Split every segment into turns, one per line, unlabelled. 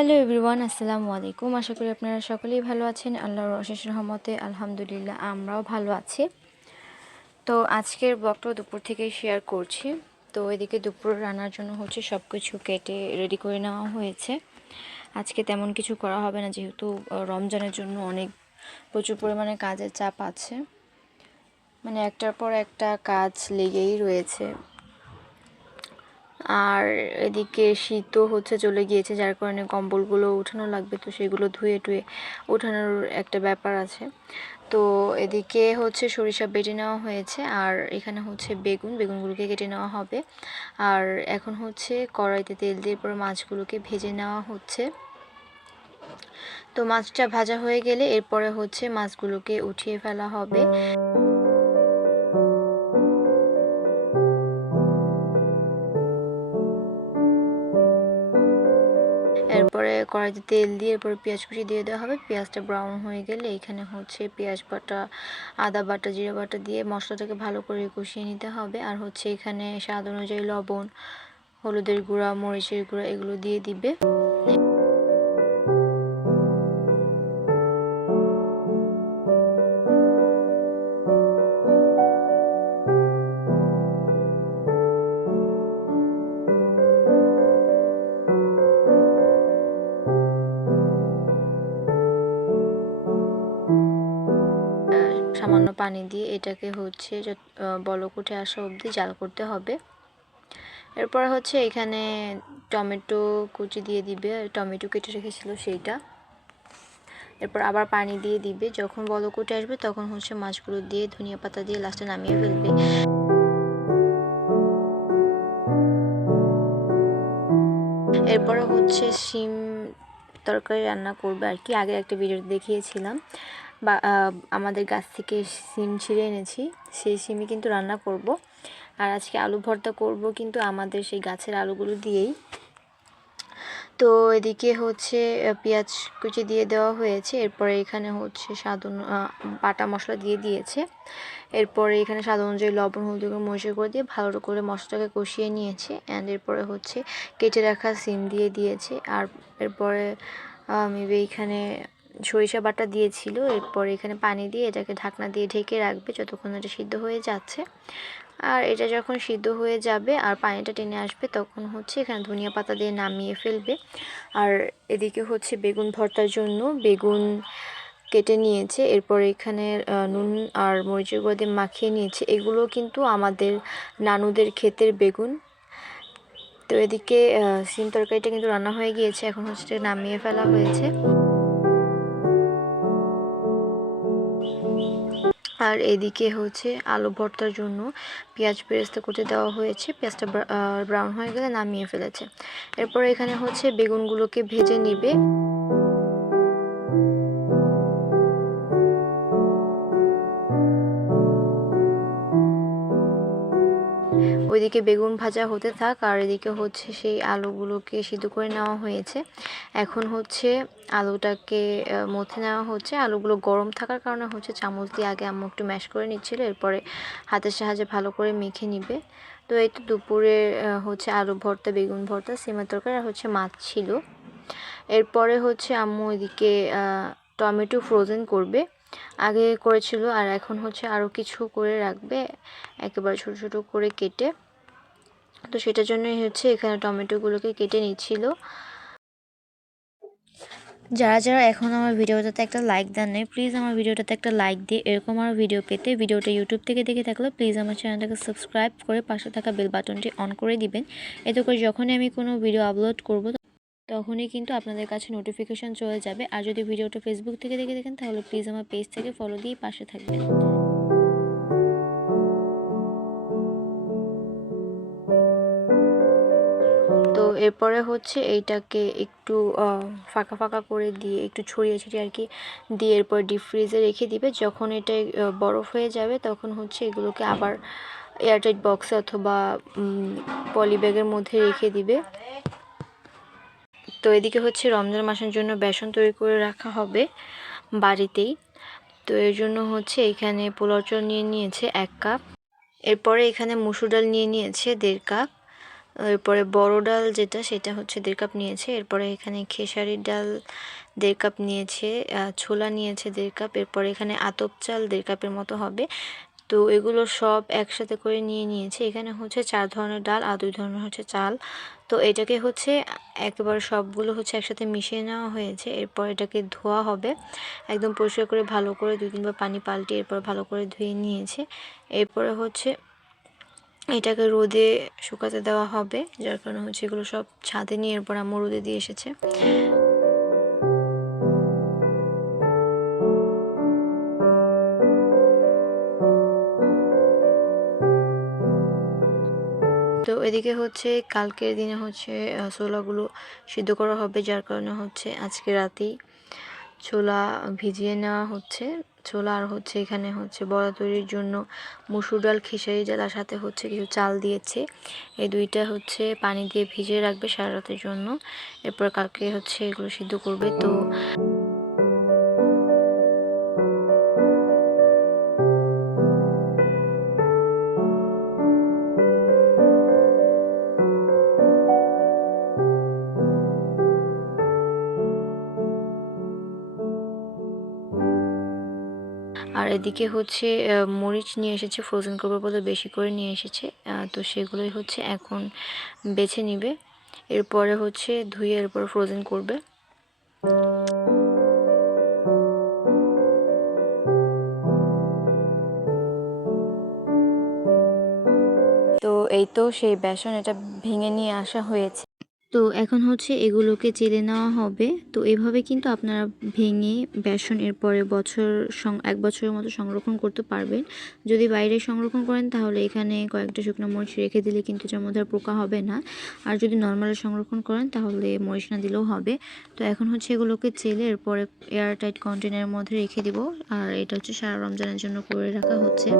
Hello everyone, আসসালামু আলাইকুম। আশা করি আপনারা সকলেই ভালো আছেন। আল্লাহর অশেষ রহমতে আলহামদুলিল্লাহ আমরাও ভালো আছি। তো আজকের ব্লগটা দুপুর থেকে শেয়ার করছি। তো এদিকে দুপুর রান্নার জন্য হচ্ছে সব কিছু কেটে রেডি করে নেওয়া হয়েছে। আজকে তেমন কিছু করা হবে না, যেহেতু রমজানের জন্য অনেক প্রচুর পরিমাণে কাজের চাপ আছে। মানে একটার পর একটা কাজ লেগেই রয়েছে। আর এদিকে শীতও হচ্ছে, চলে গিয়েছে, যার কারণে কম্বলগুলো উঠানো লাগবে। তো সেগুলো ধুয়ে টুয়ে ওঠানোর একটা ব্যাপার আছে। তো এদিকে হচ্ছে সরিষা বেটে নেওয়া হয়েছে, আর এখানে হচ্ছে বেগুন, বেগুনগুলোকে কেটে নেওয়া হবে। আর এখন হচ্ছে কড়াইতে তেল দিয়ে পরে মাছগুলোকে ভেজে নেওয়া হচ্ছে। তো মাছটা ভাজা হয়ে গেলে এরপরে হচ্ছে মাছগুলোকে উঠিয়ে ফেলা হবে। এরপরে কড়াইতে তেল দিয়ে এরপরে পেঁয়াজ কুচি দিয়ে দেওয়া হবে। পেঁয়াজটা ব্রাউন হয়ে গেলে এখানে হচ্ছে পেঁয়াজ বাটা, আদা বাটা, জিরা বাটা দিয়ে মশলাটাকে ভালো করে কষিয়ে নিতে হবে। আর হচ্ছে এখানে স্বাদ অনুযায়ী লবণ, হলুদের গুঁড়া, মরিচের গুঁড়া এগুলো দিয়ে দিবে। পানি দিয়ে এটাকে হচ্ছে বলক উঠে আসা অবধি জাল করতে হবে। এরপর হচ্ছে এখানে টমেটো কুচি দিয়ে দিবে, টমেটো কেটে রেখেছিল সেইটা। এরপর আবার পানি দিয়ে দিবে, যখন বলক উঠে আসবে তখন হচ্ছে মাছগুলো দিয়ে ধনিয়া পাতা দিয়ে লাস্টে নামিয়ে ফেলবে। এরপরে হচ্ছে শিম তরকারি রান্না করবে আর কি, আগের একটা ভিডিও দেখিয়েছিলাম। বা আমাদের গাছ থেকে সিম ছিঁড়ে এনেছি। সেই সিমই কিন্তু রান্না করব। আর আজকে আলু ভর্তা করব কিন্তু আমাদের সেই গাছের আলুগুলো দিয়েই। তো এদিকে হচ্ছে পেঁয়াজ কুচি দিয়ে দেওয়া হয়েছে। এরপরে এখানে হচ্ছে স্বাদ বাটা মশলা দিয়ে দিয়েছে। এরপরে এখানে স্বাদ অনুযায়ী লবণ, হলদি করে মরিচের করে দিয়ে ভালো করে মশলাটাকে কষিয়ে নিয়েছে। অ্যান্ড এরপরে হচ্ছে কেটে রাখা সিম দিয়ে দিয়েছে। আর এরপরে মেবি এখানে সরিষা বাটা দিয়েছিল, এরপর এখানে পানি দিয়ে এটাকে ঢাকনা দিয়ে ঢেকে রাখবে যতক্ষণ এটা সিদ্ধ হয়ে যাচ্ছে। আর এটা যখন সিদ্ধ হয়ে যাবে আর পানিটা টেনে আসবে তখন হচ্ছে এখানে ধনিয়া পাতা দিয়ে নামিয়ে ফেলবে। আর এদিকে হচ্ছে বেগুন ভর্তার জন্য বেগুন কেটে নিয়েছে, এরপর এখানে নুন আর মরিচের গুঁড়ো দিয়ে মাখিয়ে নিয়েছে। এগুলো কিন্তু আমাদের নানুদের ক্ষেতের বেগুন। তো এদিকে সিম তরকারিটা কিন্তু রান্না হয়ে গিয়েছে, এখন হচ্ছে নামিয়ে ফেলা হয়েছে। আর এদিকে হচ্ছে আলু ভর্তার জন্য পেঁয়াজ বেরেস্তা করতে দেওয়া হয়েছে। পেঁয়াজটা ব্রাউন হয়ে গেলে নামিয়ে ফেলেছে। এরপর এখানে হচ্ছে বেগুনগুলোকে ভেজে নিবে। ওইদিকে বেগুন ভাজা হতে থাক, আর এদিকে হচ্ছে সেই আলুগুলোকে সিদ্ধ করে নেওয়া হয়েছে। এখন হচ্ছে আলুটাকে মথে নেওয়া হচ্ছে। আলুগুলো গরম থাকার কারণে হচ্ছে চামচ দিয়ে আগে আম্মু একটু ম্যাশ করে নিচ্ছিল, এরপরে হাতের সাহায্যে ভালো করে মেখে নিবে। তো এই তো দুপুরে হচ্ছে আলু ভর্তা, বেগুন ভর্তা, সিমের তরকারি আর হচ্ছে মাছ ছিল। এরপরে হচ্ছে আম্মু এদিকে টমেটো ফ্রোজেন করবে। আগে করেছিল আর এখন হচ্ছে আরও কিছু করে রাখবে, একেবারে ছোট ছোট করে কেটে। তো সেটার জন্যই হচ্ছে এখানে টমেটোগুলোকে কেটে নিচ্ছিল। যারা যারা এখন আমার ভিডিওটাতে একটা লাইক দেন নাই প্লিজ আমার ভিডিওটাতে একটা লাইক দিয়ে এরকম আমার ভিডিও পেতে ভিডিওটা ইউটিউব থেকে দেখে থাকলে প্লিজ আমার চ্যানেলটাকে সাবস্ক্রাইব করে পাশে থাকা বেল বাটনটি অন করে দিবেন। এতে করে যখনই আমি কোনো ভিডিও আপলোড করব তখনই কিন্তু আপনাদের কাছে নোটিফিকেশান চলে যাবে। আর যদি ভিডিওটা ফেসবুক থেকে দেখে দেখেন তাহলে প্লিজ আমার পেজ থেকে ফলো দিয়ে পাশে থাকবেন। তো এরপরে হচ্ছে এইটাকে একটু ফাঁকা ফাঁকা করে দিয়ে, একটু ছড়িয়ে ছড়িয়ে আর কি দিয়ে এরপর ডিপ ফ্রিজে রেখে দিবে। যখন এটা বরফ হয়ে যাবে, তখন হচ্ছে এগুলোকে আবার এয়ারটাইট বক্সে অথবা পলি ব্যাগের মধ্যে রেখে দিবে। তো এদিকে হচ্ছে রমজান মাসের জন্য বেসন তৈরি করে রাখা হবে বাড়িতেই। তো এর জন্য হচ্ছে এখানে পোলাও নিয়ে নিয়েছে এক কাপ। এরপরে এখানে মুসুর ডাল নিয়ে নিয়েছে দেড় কাপ। এরপরে বড় ডাল যেটা, সেটা হচ্ছে দেড় কাপ নিয়েছে। এরপরে এখানে খেসারির ডাল দেড় কাপ নিয়েছে ছোলা নিয়েছে দেড় কাপ। এরপরে এখানে আতপ চাল দেড় কাপের মতো হবে। তো এগুলো সব একসাথে করে নিয়ে নিয়েছে। এখানে হচ্ছে চার ধরনের ডাল আর দুই ধরনের হচ্ছে চাল। তো এটাকে হচ্ছে একেবারে সবগুলো হচ্ছে একসাথে মিশিয়ে নেওয়া হয়েছে। এরপর এটাকে ধোয়া হবে। একদম পরিষ্কার করে ভালো করে দুই তিনবার পানি পাল্টে এরপর ভালো করে ধুয়ে নিয়েছে। এরপরে হচ্ছে এটাকে রোদে শুকাতে দেওয়া হবে, যার কারণে হচ্ছে এগুলো সব ছাদে নিয়ে এরপর আমার রোদে দিয়ে এসেছে। তো এদিকে হচ্ছে কালকের দিনে হচ্ছে ছোলাগুলো সিদ্ধ করা হবে, যার কারণে হচ্ছে আজকে রাতেই ছোলা ভিজিয়ে নেওয়া হচ্ছে। ছোলা আর হচ্ছে এখানে হচ্ছে বড়া তৈরির জন্য মুসুর ডাল খিসারি আর সাথে হচ্ছে কিছু চাল দিয়েছে। এই দুইটা হচ্ছে পানি দিয়ে ভিজিয়ে রাখবে সারা রাতের জন্য। এরপর কালকে হচ্ছে এগুলো সিদ্ধ করবে, তো আর এদিকে হচ্ছে মরিচ নিয়ে এসেছে ফ্রোজেন করবে বলে বেশি করে নিয়ে এসেছে। তো সেগুলোই হচ্ছে এখন বেছে নিবে। এরপরে হচ্ছে ধুয়ে এরপর ফ্রোজেন করবে। তো এই তো সেই বেসন, এটা ভেঙে নিয়ে আসা হয়েছে। তো এখন হচ্ছে এগুলোকে চেলে নেওয়া হবে। তো এভাবে কিন্তু আপনারা ভেঙে বেসন এরপরে বছর এক বছরের মতো সংরক্ষণ করতে পারবেন। যদি বাইরে সংরক্ষণ করেন তাহলে এখানে কয়েকটা শুকনো মরিচ রেখে দিলে কিন্তু মধ্যে পোকা হবে না। আর যদি নর্মালি সংরক্ষণ করেন তাহলে মরিচ না দিলেও হবে। তো এখন হচ্ছে এগুলোকে চেলে এরপরে এয়ারটাইট কন্টেনারের মধ্যে রেখে দিব। আর এটা হচ্ছে সারা রমজানের জন্য করে রাখা হচ্ছে।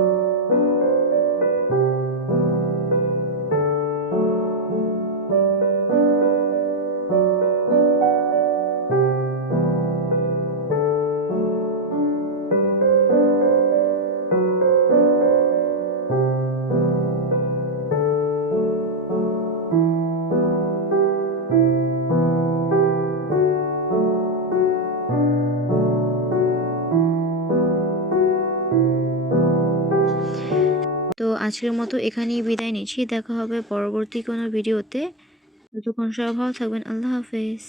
আজকের মতো এখানেই বিদায় নিচ্ছি। দেখা হবে পরবর্তী কোনো ভিডিওতে। ততক্ষণ সব ভালো থাকবেন। আল্লাহ হাফেজ।